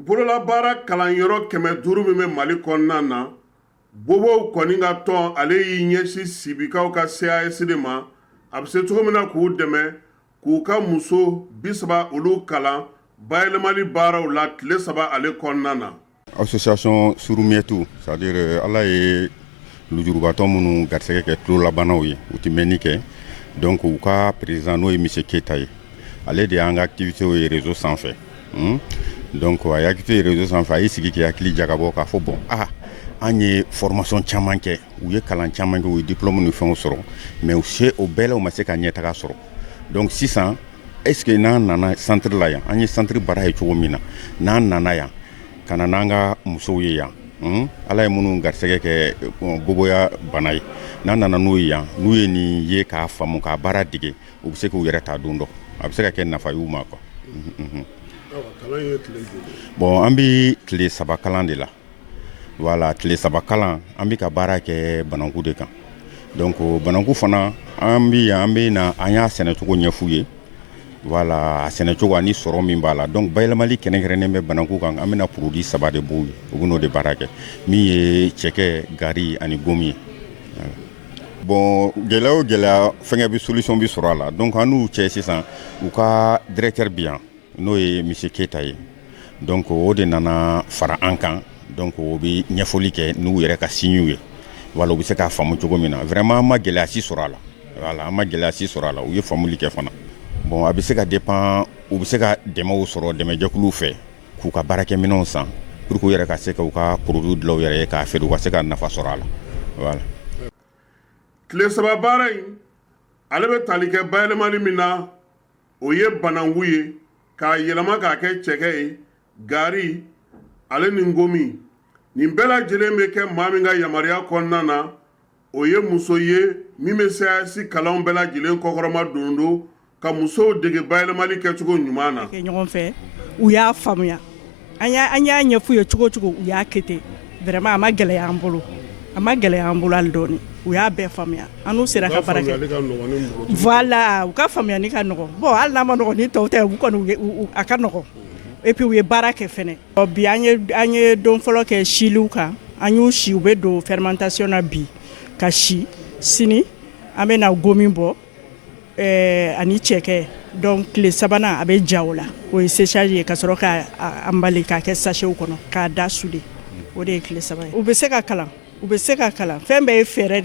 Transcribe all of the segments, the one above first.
bololabara kalanyɔrɔ 500 min bɛ Mali kɔnɔna na, Bobo kɔni ka tɔn ale y'i ɲɛsin sibikaw ka CAS de ma, a bɛ se cogo min na k'u dɛmɛ k'u ka muso 30 olu kalan bayɛlɛmali baaraw la tile 3 ale kɔnɔna na. Association Surumietu, c'est-à-dire ala ye lujurubatɔ minnu garisɛgɛ kɛ tulolabanaw ye u tɛ mɛnni kɛ, donc u ka président n'o ye monsieur Keita ye, ale de y'an ka activité ye réseau sanfɛ. Donc a ye activité ye réseau sanfɛ, a y'i sigi k'i hakili jagabɔ k'a fɔ bon an ye formation caman kɛ, u ye kalan caman kɛ, u ye diplôme ni fɛnw sɔrɔ, mais o bɛɛ la u ma se ka ɲɛtaga sɔrɔ. Donc sisan est-ce que n'an nana centre la yan, an ye centre baara ye cogo min na, n'an nana yan ka na n'an ka musow ye yan, ala ye minnu garisɛgɛ kɛ boboya bana ye, n'an nana n'u ye yan, n'u ye nin ye k'a faamu k'a baara dege, u bɛ se k'u yɛrɛ ta don dɔ, a bɛ se ka kɛ nafa y'u ma quoi. Bon an bɛ tile 3 kalan de la. Voilà, tile 3 kalan an bɛ ka baara kɛ bananku de kan. Donc bananku fana an bɛ na an y'a sɛnɛcogo ɲɛf'u ye. Voilà, a sɛnɛcogo ani sɔrɔ min b'a la. Donc bayɛlɛmali kɛrɛnkɛrɛnnen bɛ bananku kan, an bɛna produit 3 de b'u ye, u bɛ n'o de baara kɛ, min ye cɛkɛ, gari ani gomi ye. Bon gɛlɛya o gɛlɛya fɛngɛ bɛ solution bɛ sɔrɔ a la. Donc an n'u cɛ sisan u ka directeur bi yan n'o ye monsieur Keita ye. Donc o de nana fara an kan. Donc o bɛ ɲɛfɔli kɛ n'u yɛrɛ ka signes ye. Voilà, u bɛ se k'a faamu cogo min na. Vraiment an ma gɛlɛya si sɔrɔ a la. Voilà, an ma gɛlɛya si sɔrɔ a la. U ye faamuli kɛ fana. Bon a bɛ se ka dépend, u bɛ se ka dɛmɛw sɔrɔ dɛmɛjɛkuluw fɛ k'u ka baarakɛminɛnw san pour que u yɛrɛ ka se k'u ka produit dilan u yɛrɛ ye k'a feere u ka se ka nafa sɔrɔ a la. Voilà. Tile 3 baara in ale bɛ tali kɛ bayɛlɛmali min na o ye bananku ye k'a yɛlɛma k'a kɛ cɛkɛ ye, gari ale ni gomi. Nin bɛɛ lajɛlen bɛ kɛ maa min ka yamaruya kɔnɔna na, o ye muso ye min bɛ CAS kalanw bɛɛ lajɛlen kɔkɔrɔma dondo ka musow dege bayɛlɛmali kɛcogo ɲuman na. Ɲɔgɔn fɛ u y'a faamuya, an y'a ɲɛf'u ye cogo cogo u y'a kɛ ten. Vraiment a ma gɛlɛya an bolo, hali dɔɔni. U y'a bɛɛ faamuya, an n'u sera ka baara kɛ. Voilà, u ka faamuyali ka nɔgɔn. Bon hali n'a ma nɔgɔn ni tɔw tɛ, u kɔni a ka nɔgɔn. Et puis u ye baara kɛ fɛnɛ. Bi an ye don fɔlɔ kɛ siliw kan, an y'u si, u bɛ don fermentation na bi ka si, sini an bɛ na gomi bɔ ani cɛkɛ. Donc tile 3nan a bɛ ja o la, o ye séchage ye ka sɔrɔ ka emballé k'a kɛ sachet kɔnɔ k'a da souder, o de ye tile 3 ye. U bɛ se ka kalan, fɛn bɛɛ ye fɛɛrɛ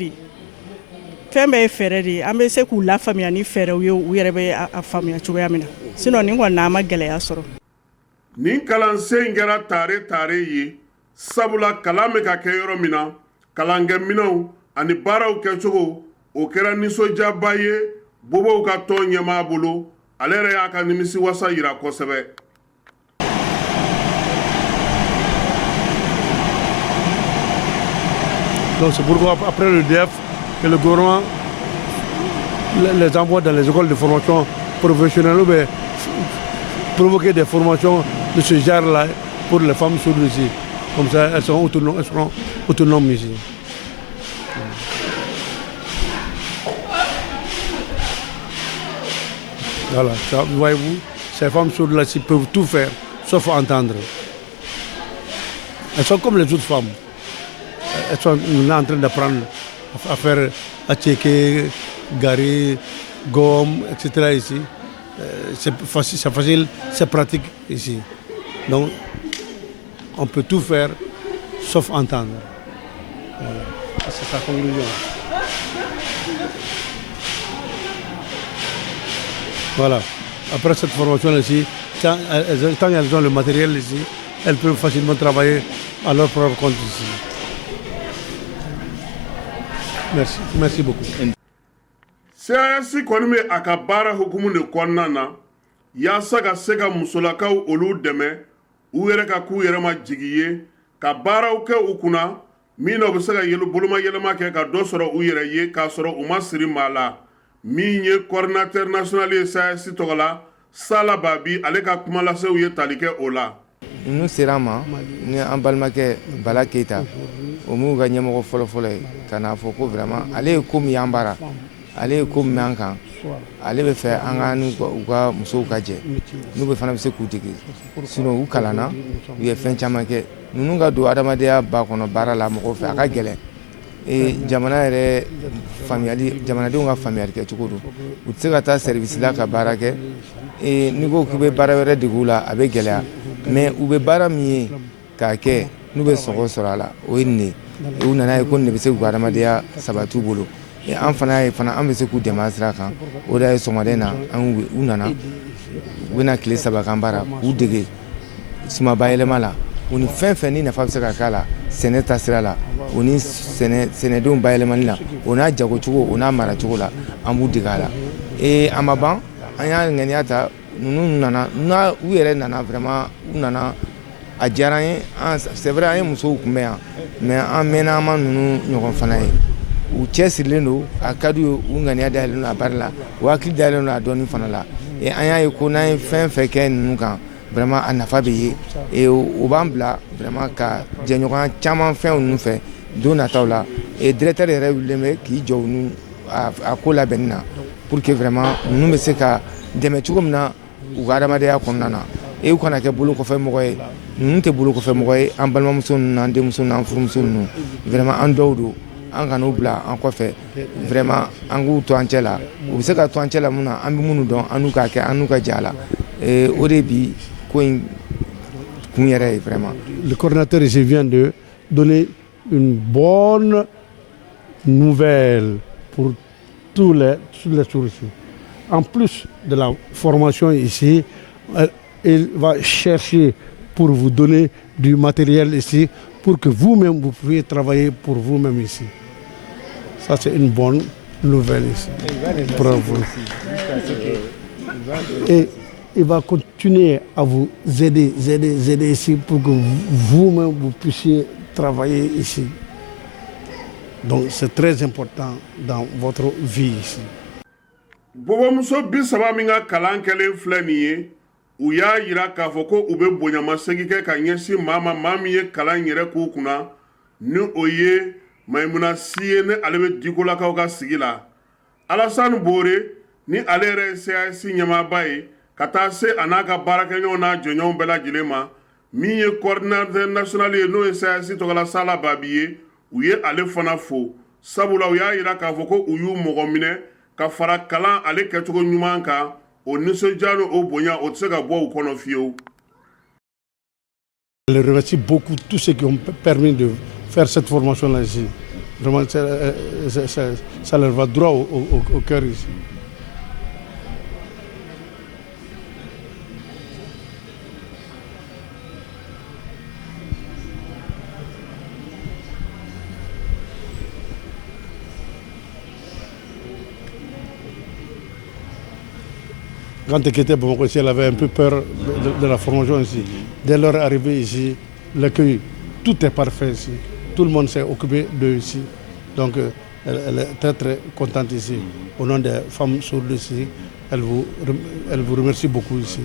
de ye, an bɛ se k'u lafaamuya ni fɛɛrɛw ye, u yɛrɛ bɛ a faamuya cogoya min na, sinon nin kɔni n'an ma gɛlɛya sɔrɔ. Nin kalansen kɛra tare ye, sabula kalan bɛ ka kɛ yɔrɔ min na, kalankɛminɛnw ani baaraw kɛcogo o kɛra nisɔndiyaba ye Bobow ka tɔn ɲɛmaa bolo, ale yɛrɛ y'a ka nimisiwasa jira kosɛbɛ. Donc c'est pourquoi après le DF que le gouvernement les envoie dans les écoles de formation professionnelle ou bien provoquer des formations de ce genre-là pour les femmes sourdes ici. Comme ça, elles seront autonomes ici. Voilà, voyez-vous, ces femmes sourdes-là peuvent tout faire, sauf entendre. Elles sont comme les autres femmes. Elles sont en train d'apprendre à faire, à checker, garer, gomme, etc. ici. C'est facile, c'est pratique ici. Donc, on peut tout faire, sauf entendre. Voilà. C'est sa conclusion. Voilà. Après cette formation ici, tant qu'elles ont le matériel ici, elles peuvent facilement travailler à leur propre compte ici. Merci beaucoup. CAS kɔni bɛ a ka baara hukumu de kɔnɔna na, yaasa ka se ka musolakaw olu dɛmɛ, u yɛrɛ ka k'u yɛrɛ ma jigi ye, ka baaraw kɛ u kunna, min na u bɛ se ka bolomayɛlɛma kɛ ka dɔ sɔrɔ u yɛrɛ ye, k'a sɔrɔ u ma siri maa la. Min ye coordinateur national ye CAS tɔgɔ la, Sala Babi, ale ka kuma lasew ye tali kɛ o la. N'u sera ma ni an balimakɛ Bala Keita, o m'u ka ɲɛmɔgɔ fɔlɔfɔlɔ ye, ka n'a fɔ ko vraiment ale ye ko min y'an baara, ale ye ko min an kan ale bɛ fɛ an ka n'u ka musow ka jɛ n'u bɛ fana bɛ se k'u dege sinon u kalanna u ye fɛn caman kɛ ninnu ka don adamadenya ba kɔnɔ baara la mɔgɔw fɛ a ka gɛlɛn jamana yɛrɛ faamuyali jamanadenw ka faamuyali kɛcogo don u tɛ se ka taa service la ka baara kɛ n'i ko k'u bɛ baara wɛrɛ dege u la a bɛ gɛlɛya mais u bɛ baara min ye k'a kɛ n'u bɛ sɔngɔ sɔrɔ a la o ye nin de ye u nana ye ko nin de bɛ se k'u ka adamadenya sabati u bolo an fana ye fana an bɛ se k'u dɛmɛ a sira kan o de ye sɔgɔmaden na u nana u bɛna tile 3 kan baara k'u dege suma bayɛlɛma la u ni fɛn fɛn ni nafa bɛ se ka k'a la sɛnɛ ta sira la o ni sɛnɛdenw bayɛlɛmani la o n'a jagocogo o n'a maracogo la an b'u dege a la a ma ban an y'a ŋaniya ta ninnu nana u yɛrɛ nana vraiment u nana a diyara an ye c'est vrai an ye musow kunbɛn yan mais an mɛnna an ma ninnu ɲɔgɔn fana ye u cɛ sirilen don a ka d'u ye u ŋaniya dayɛlɛlen don a baara la u hakili dayɛlɛlen don a dɔɔnin fana la an y'a ye ko n'an ye fɛn fɛn kɛ ninnu kan vraiment a nafa bɛ ye o b'an bila vraiment ka jɛɲɔgɔnya caman fɛnw ninnu fɛ don nataw la directeur yɛrɛ wililen bɛ k'i jɔ u a ko labɛnni na pour que vraiment ninnu bɛ se ka dɛmɛ cogo min na u ka adamadenya kɔnɔna na u kana kɛ bolo kɔfɛ mɔgɔ ye ninnu tɛ bolo kɔfɛ mɔgɔ ye an balimamuso ninnu an denmuso n'an furumuso ninnu vraiment an dɔw don an kan'u bila an kɔfɛ vraiment an k'u to an cɛ la u bɛ se ka to an cɛ la mun na an bɛ minnu dɔn an n'u k'a kɛ an n'u ka jɛ a la o de bi ko in kun yɛrɛ ye vraiment. Le coordinateur ici vient de donner une bonne nouvelle pour tous les touristes. En plus de la formation ici, il va chercher pour vous donner du matériel ici pour que vous-même vous puissiez travailler pour vous-même ici. Ça c'est une bonne nouvelle ici. Bravo. Et il va continuer à vous aider ici pour que vous-même vous puissiez travailler ici. Donc c'est très important dans votre vie ici. Bobomuso bi saba min ka kalan kɛlen filɛ nin ye u y'a yira k'a fɔ ko u bɛ bonyamasegin kɛ ka ɲɛsin maa min ye kalan yɛrɛ k'u kunna ni o ye Mayimuna Si ye ni ale bɛ Dikolakaw ka sigi la Alassane Bore ni ale yɛrɛ ye CAS ɲɛmaaba ye ka taa se a n'a ka baarakɛɲɔgɔnw n'a jɔnɲɔgɔnw bɛɛ lajɛlen ma min ye coordinateur national ye n'o ye CAS tɔgɔla Sala Babi ye u ye ale fana fo sabula u y'a yira k'a fɔ ko u y'u mɔgɔ minɛ ka fara kalan ale kɛcogo ɲuman kan o nisɔndiya ni o bonya o tɛ se ka bɔ u kɔnɔ fiyewu. Je remercie beaucoup tous ceux qui ont permis de faire cette formation-là ici. Vraiment, ça leur va droit au cœur ici. Quand elle était Bamako ici, elle avait un peu peur de la formation ici. Dès leur arrivée ici, l'accueil, tout est parfait ici. Tout le monde s'est occupé d'eux ici. Donc elle est très très contente ici. Au nom des femmes sourdes ici, elle vous remercie beaucoup ici.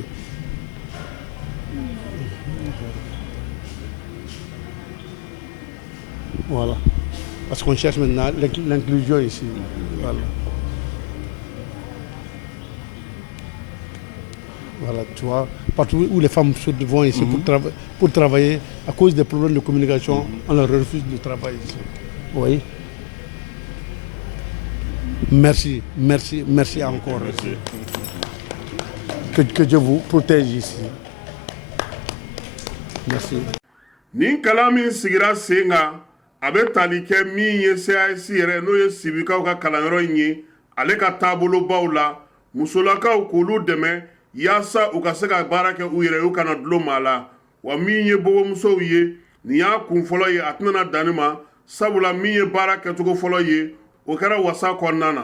Voilà. Parce qu'on cherche maintenant l'inclusion ici. Voilà. Voilà, tu vois, partout où les femmes sourdes vont ici pour travailler, à cause des problèmes de communication, on leur refuse de travail ici. Oui. Merci, merci, merci encore. Merci. Que Dieu vous protège ici. Merci. Nin kalan min sigira sen kan a bɛ tali kɛ min ye CAS yɛrɛ n'o ye Sibikaw ka kalanyɔrɔ in ye ale ka taabolobaw la musolakaw k'olu dɛmɛ yaasa u ka se ka baara kɛ u yɛrɛ u kana dulon maa la wa min ye bobomusow ye nin y'a kun fɔlɔ ye a tɛna danni ma sabula min ye baara kɛcogo fɔlɔ ye o kɛra wasa kɔnɔna na.